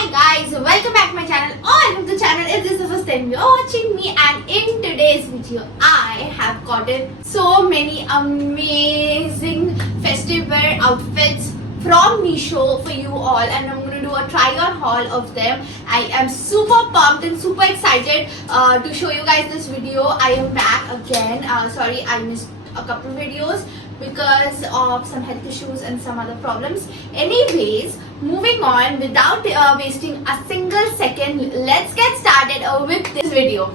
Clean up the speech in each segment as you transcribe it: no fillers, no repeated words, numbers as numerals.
Hi guys, welcome back to my channel or welcome to the channel if this is the first time you're watching me. And in today's video I have gotten so many amazing festive wear outfits from Meesho for you all, and I'm going to do a try on haul of them. I am super pumped and super excited to show you guys this video. I am back again. Sorry I missed a couple videos because of some health issues and some other problems. Anyways, moving on without wasting a single second, let's get started with this video.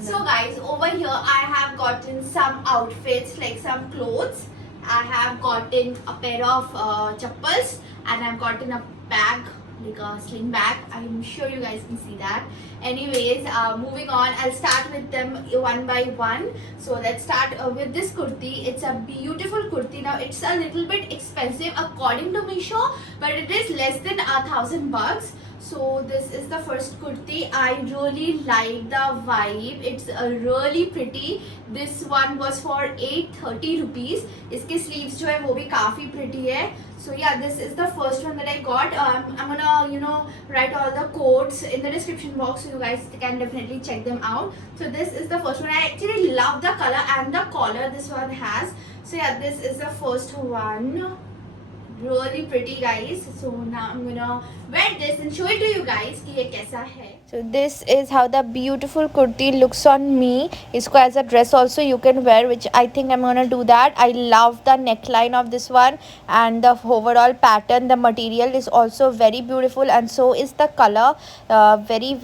So guys, over here I have gotten some outfits, like some clothes. I have gotten a pair of chappals, and I've gotten a bag, like a sling bag. I'm sure you guys can see that. Anyways, moving on, I'll start with them one by one. So let's start with this kurti. It's a beautiful kurti. Now it's a little bit expensive according to Meesho, but it is less than $1,000. So this is the first kurti. I really like the vibe. It's really pretty. This one was for 830 rupees. इसके sleeves जो है वो भी काफी pretty है. So yeah, this is the first one that I got. I'm gonna write all the codes in the description box, so you guys can definitely check them out. So this is the first one. I actually love the color and the collar this one has. So yeah, this is the first one. Really pretty guys. So now I'm gonna wear this and show it to you guys कि ये कैसा है. So this is how the beautiful kurti looks on me. इसको as a dress also you can wear, which I think I'm gonna do that. I love the neckline of this one and the overall pattern. The material is also very beautiful, and so is the color. Very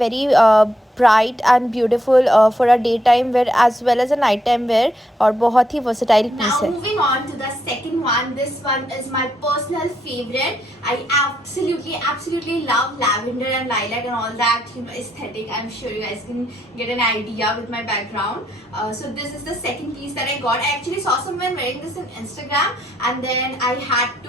bright and beautiful for a daytime wear as well as a nighttime wear, और बहुत ही versatile piece है. Now moving on to the second one. This one is my personal favorite. I absolutely love lavender and lilac and all that, aesthetic. I'm sure you guys can get an idea with my background. So this is the second piece that I got. I actually saw someone wearing this on Instagram, and then I had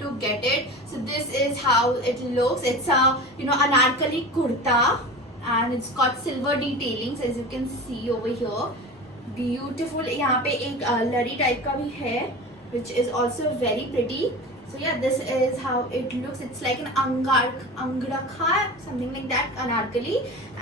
to get it. So this is how it looks. It's a anarkali kurta, and it's got silver detailings as you can see over here. Beautiful. यहाँ पे एक लड़ी type का भी है, which is also very pretty. So yeah, this is how it looks. It's like an angrakha, something like that, anarkali.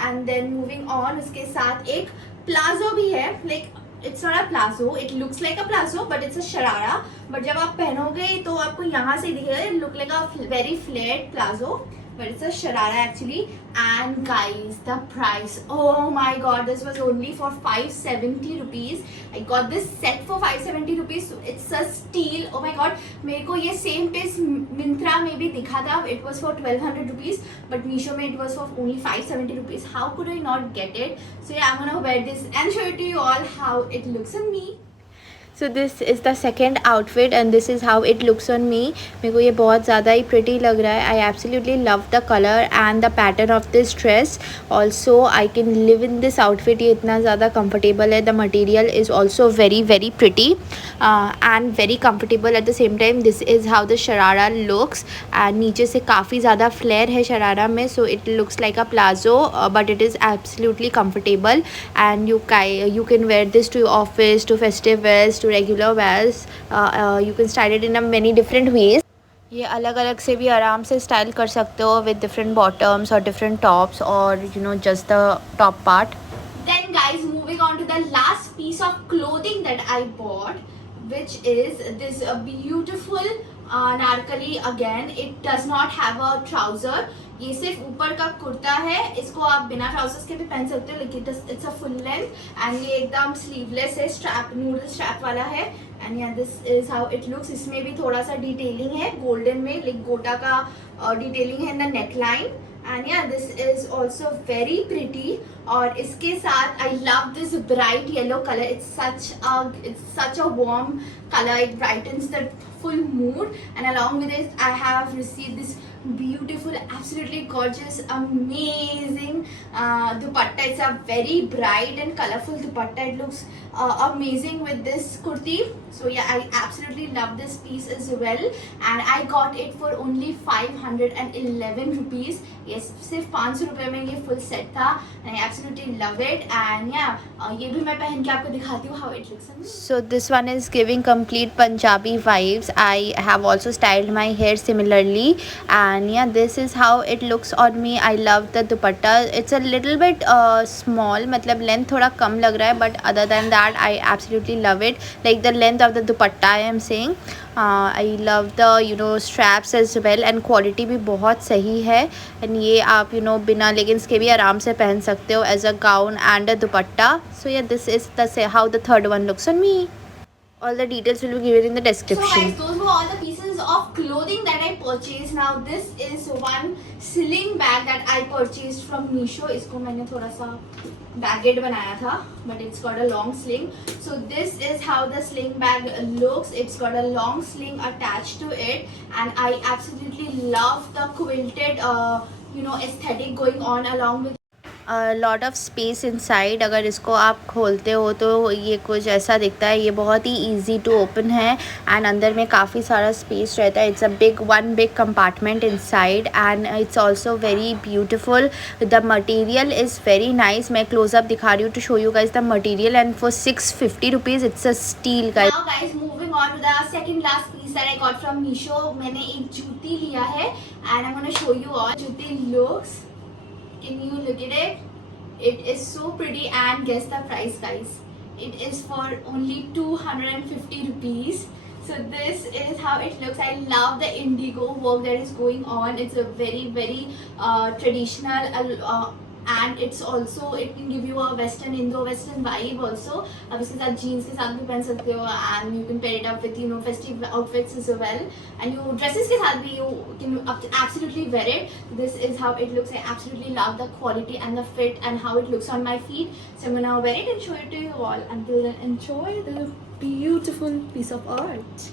And then moving on, उसके साथ एक प्लाजो भी है. Like it's not a plazo, it looks like a plazo, but it's a sharara. But जब आप पहनोगे तो आपको यहाँ से दिखेगा, it look like a very flared plazo. But it's a sharara actually. And guys, the price, oh my god, this was only for 570 rupees. I got this set for 570 rupees. So it's a steal. Oh my god, मेरे को ये same piece Myntra में भी दिखा था. It was for 1200 rupees, but Meesho में it was for only 570 rupees. How could I not get it? So yeah, I'm gonna wear this and show it to you all how it looks on me. So this is the second outfit, and this is how it looks on me. मेरे को ये बहुत ज़्यादा ही pretty लग रहा है. I absolutely love the color and the pattern of this dress. Also, I can live in this outfit. ये इतना ज़्यादा comfortable है. The material is also very pretty and very comfortable at the same time. This is how the sharara looks, and नीचे से काफ़ी ज़्यादा flare है शरारा में, so it looks like a plazo, but it is absolutely comfortable, and you can wear this to your office, to festive wears, to regular wears. You can style it in a many different ways. ये अलग अलग से भी आराम से style कर सकते हो with different bottoms or different tops, or just the top part. Then guys, moving on to the last piece of clothing that I bought, which is this beautiful narkali. Again, it does not have a trouser. ये सिर्फ ऊपर का कुर्ता है. इसको आप बिना trousers के भी पहन सकते हो, लेकिन it's a full length, and ये एकदम स्लीवलेस है. स्ट्रैप नूडल स्ट्रैप वाला है. एंड या this is how it looks. इसमें भी थोड़ा सा डिटेलिंग है गोल्डन में, लाइक गोटा का डिटेलिंग है in the neck line. And yeah, this is also very pretty. और इसके साथ I love this bright yellow color. It's such a warm color. It brightens the full mood. And along with it, I have received this beautiful, absolutely gorgeous, amazing dupatta. It's a very bright and colorful dupatta. It looks amazing with this kurti. So yeah, I absolutely love this piece as well, and I got it for only 511 rupees. Yes, सिर्फ 500 रुपए में ये full set था, and I absolutely love it. And yeah, ये भी मैं पहन के आपको दिखाती हूँ how it looks on me. So this one is giving complete Punjabi vibes. I have also styled my hair similarly, and yeah, this is how it looks on me. I love the dupatta. It's a little bit small, मतलब length थोड़ा कम लग रहा है, but other than that I absolutely love it. Like the length of the dupatta I am saying. I love the straps as well, and quality भी बहुत सही है. And ये आप बिना leggings के भी आराम से पहन सकते हो as a gown and a dupatta. So yeah, this is how the third one looks on me. All the details will be given in the description. So guys, those were all the pieces of clothing that I purchased. Now this is one sling bag that I purchased from Meesho. इसको मैंने थोड़ा सा bagged बनाया था, but it's got a long sling. So this is how the sling bag looks. It's got a long sling attached to it, and I absolutely love the quilted aesthetic going on along with lot of space inside. अगर इसको आप खोलते हो तो ये कुछ ऐसा दिखता है. ये बहुत ही ईजी टू ओपन है, एंड अंदर में काफ़ी सारा स्पेस रहता है. It's a one big compartment inside, and it's also very beautiful. The material is very nice. मैं क्लोजअप दिखा रही हूँ to show you guys the material, and for 650 rupees it's a steal guys. Now guys, moving on to the second last piece that I got from Meesho. मैंने एक जूती लिया है, and I'm gonna show you all. जूती looks. Can you look at it? It is so pretty, and guess the price guys. It is for only 250 rupees. So this is how it looks. I love the indigo work that is going on. It's a very traditional and it's also, it can give you a western Indo-western vibe also. अब इसके साथ jeans के साथ भी पहन सकते हो, and you can pair it up with festive outfits as well, and you dresses के साथ भी you can absolutely wear it. This is how it looks. I absolutely love the quality and the fit and how it looks on my feet. So I'm gonna wear it and show it to you all. Until then, enjoy the beautiful piece of art.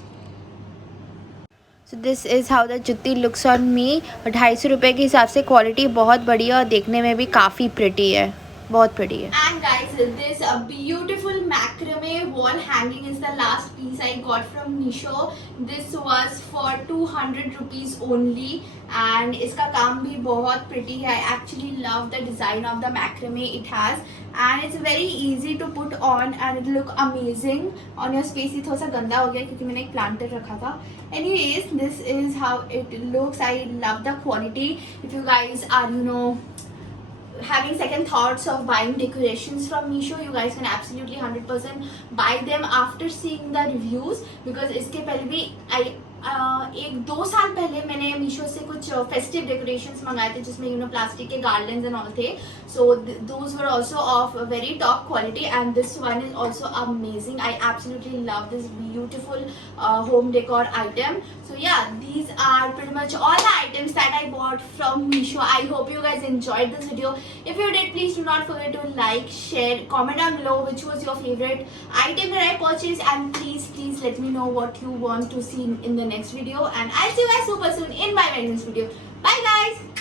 So this is how the जुत्ती looks on me. 250 रुपये के हिसाब से quality बहुत बढ़िया और देखने में भी काफ़ी प्रिटी है, बहुत प्रिटी है. And guys, this beautiful macrame wall hanging is the last piece I got from Meesho. This was for 200 rupees only, and इसका काम भी बहुत pretty है. I actually love the design of the macrame it has, and it's very easy to put on and it look amazing on your space. ये थोड़ा सा गंदा हो गया क्योंकि मैंने एक planter रखा था. Anyways, this is how it looks. I love the quality. If you guys are having second thoughts of buying decorations from Meesho, you guys can absolutely 100% buy them after seeing the reviews, because इसके पहले भी एक 2 साल पहले मैंने मीशो से कुछ festive decorations मंगाए थे जिसमें प्लास्टिक के गार्डन्स एंड ऑल थे. So those were also of very top quality, and this one is also amazing. I absolutely love this beautiful home decor item. So yeah, these are pretty much all the items that I bought from Meesho. I hope you guys enjoyed this video. If you did, please do not forget to like, share, comment down below which was your favorite item that I purchased, and please let me know what you want to see in the next video, and I'll see you guys super soon in my next video. Bye guys.